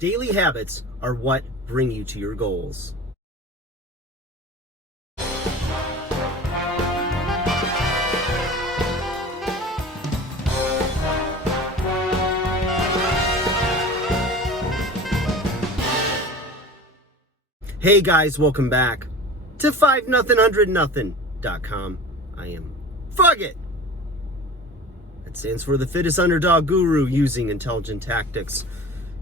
Daily habits are what bring you to your goals. Hey guys, welcome back to 5nothing100nothing.com. I am Fugit. That stands for the fittest underdog guru using intelligent tactics.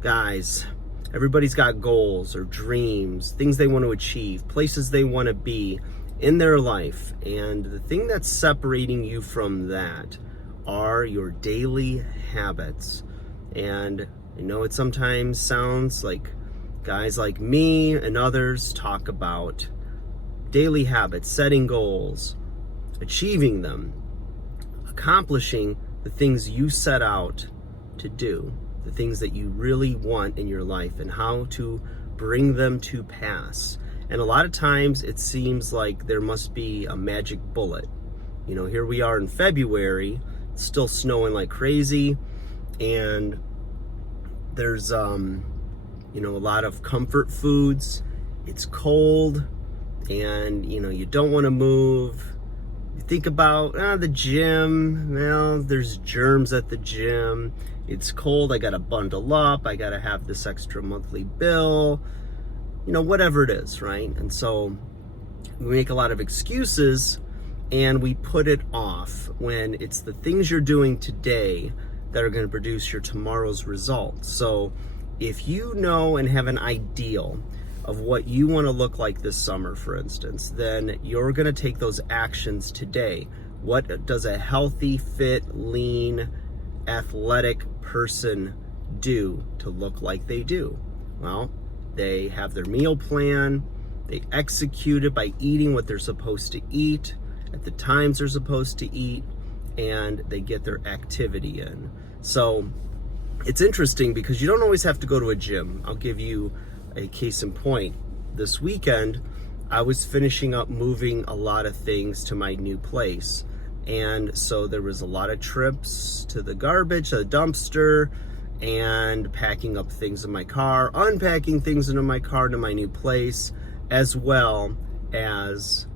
Guys, everybody's got goals or dreams, things they want to achieve, places they want to be in their life. And the thing that's separating you from that are your daily habits. And I know it sometimes sounds like guys like me and others talk about daily habits, setting goals, achieving them, accomplishing the things you set out to do, the things that you really want in your life, and how to bring them to pass. And a lot of times it seems like there must be a magic bullet. You know, here we are in February, it's still snowing like crazy, and there's a lot of comfort foods. It's cold and you don't want to move. You think about the gym. Well, there's germs at the gym. It's cold, I gotta bundle up, I gotta have this extra monthly bill, whatever it is, right? And so we make a lot of excuses and we put it off when it's the things you're doing today that are going to produce your tomorrow's results. So if you know and have an ideal of what you want to look like this summer, for instance, then you're going to take those actions today. What does a healthy, fit, lean, athletic person do to look like they do? Well, they have their meal plan, they execute it by eating what they're supposed to eat at the times they're supposed to eat, and they get their activity in. So it's interesting because you don't always have to go to a gym. I'll give you a case in point. This weekend, I was finishing up moving a lot of things to my new place. And so there was a lot of trips to the garbage, a dumpster, and packing up things in my car, unpacking things into my car to my new place, as well as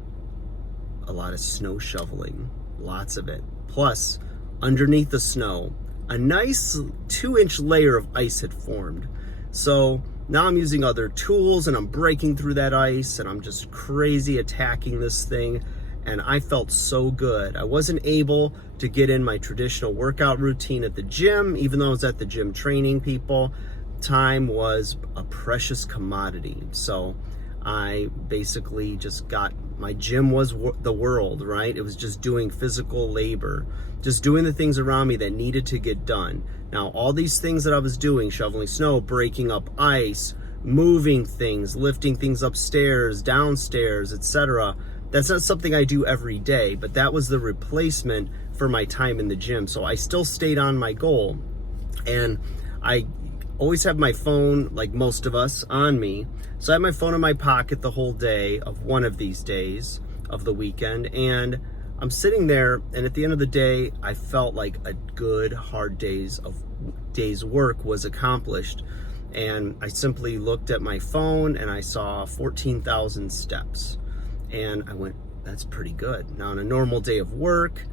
a lot of snow shoveling, lots of it. Plus, underneath the snow, a nice 2-inch layer of ice had formed. So now I'm using other tools and I'm breaking through that ice and I'm just crazy attacking this thing. And I felt so good. I wasn't able to get in my traditional workout routine at the gym, even though I was at the gym training people. Time was a precious commodity. So I basically just my gym was the world, right? It was just doing physical labor, just doing the things around me that needed to get done. Now, all these things that I was doing, shoveling snow, breaking up ice, moving things, lifting things upstairs, downstairs, etc., that's not something I do every day, but that was the replacement for my time in the gym. So I still stayed on my goal. And I always have my phone, like most of us, on me. So I have my phone in my pocket the whole day of one of these days of the weekend. And I'm sitting there, and at the end of the day, I felt like a good, hard day's work was accomplished. And I simply looked at my phone and I saw 14,000 steps. And I went, that's pretty good. Now, on a normal day of work,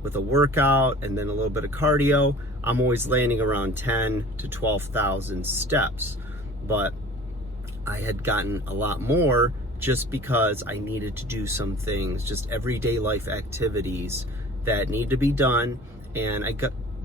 with a workout and then a little bit of cardio, I'm always landing around 10 to 12,000 steps. But I had gotten a lot more just because I needed to do some things, just everyday life activities that need to be done. And I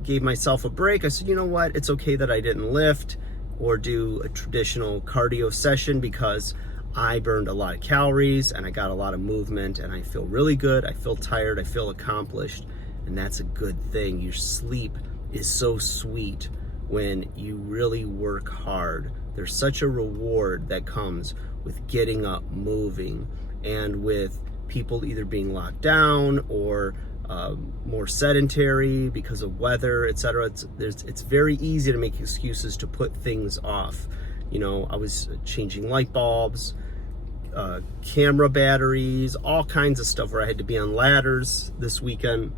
gave myself a break. I said, you know what? It's okay that I didn't lift or do a traditional cardio session because I burned a lot of calories and I got a lot of movement and I feel really good. I feel tired. I feel accomplished. And that's a good thing. Your sleep is so sweet when you really work hard. There's such a reward that comes with getting up, moving, and with people either being locked down or more sedentary because of weather, etc. It's very easy to make excuses to put things off. I was changing light bulbs, camera batteries, all kinds of stuff where I had to be on ladders this weekend.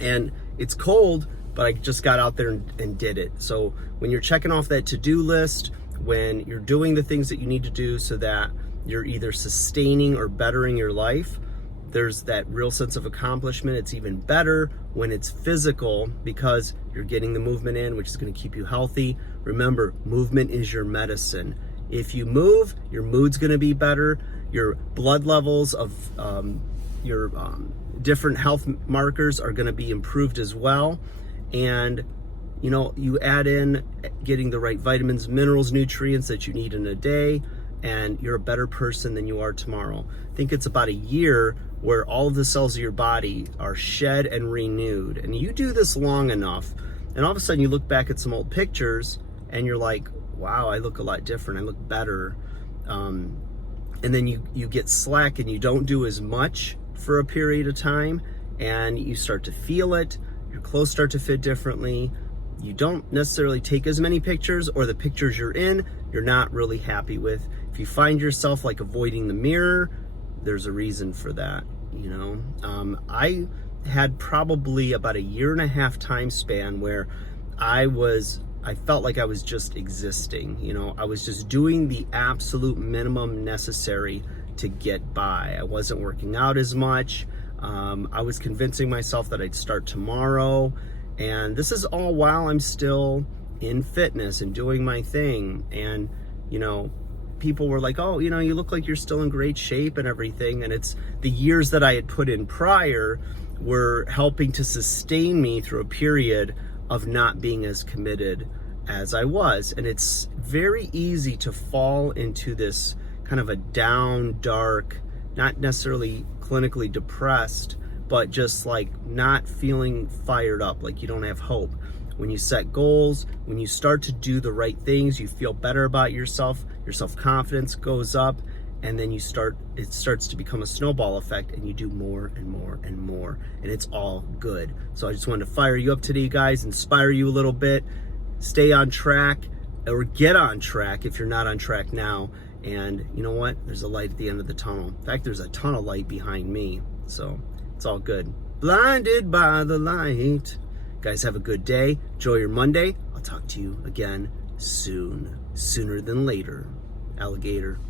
And it's cold, but I just got out there and did it. So when you're checking off that to-do list, when you're doing the things that you need to do so that you're either sustaining or bettering your life, there's that real sense of accomplishment. It's even better when it's physical because you're getting the movement in, which is going to keep you healthy. Remember, movement is your medicine. If you move, your mood's going to be better. Your blood levels of your different health markers are going to be improved as well. And you know, you add in getting the right vitamins, minerals, nutrients that you need in a day, and you're a better person than you are tomorrow. I think it's about a year where all of the cells of your body are shed and renewed. And you do this long enough, and all of a sudden you look back at some old pictures and you're like, wow, I look a lot different. I look better. And then you get slack and you don't do as much for a period of time, and you start to feel it. Your clothes start to fit differently. You don't necessarily take as many pictures, or the pictures you're in, you're not really happy with. If you find yourself like avoiding the mirror, there's a reason for that, you know. I had probably about 1.5 year time span where I felt like I was just existing, you know. I was just doing the absolute minimum necessary to get by. I wasn't working out as much. I was convincing myself that I'd start tomorrow. And this is all while I'm still in fitness and doing my thing. And, you know, people were like, oh, you know, you look like you're still in great shape and everything. And it's the years that I had put in prior were helping to sustain me through a period of not being as committed as I was. And it's very easy to fall into this kind of a down, dark, not necessarily clinically depressed, but just like not feeling fired up, like you don't have hope. When you set goals, when you start to do the right things, you feel better about yourself, your self-confidence goes up, and then it starts to become a snowball effect, and you do more and more and more, and it's all good. So I just wanted to fire you up today, guys, inspire you a little bit, stay on track, or get on track if you're not on track now. And you know what? There's a light at the end of the tunnel. In fact, there's a ton of light behind me, so it's all good. Blinded by the light. Guys, have a good day. Enjoy your Monday. I'll talk to you again soon. Sooner than later. Alligator.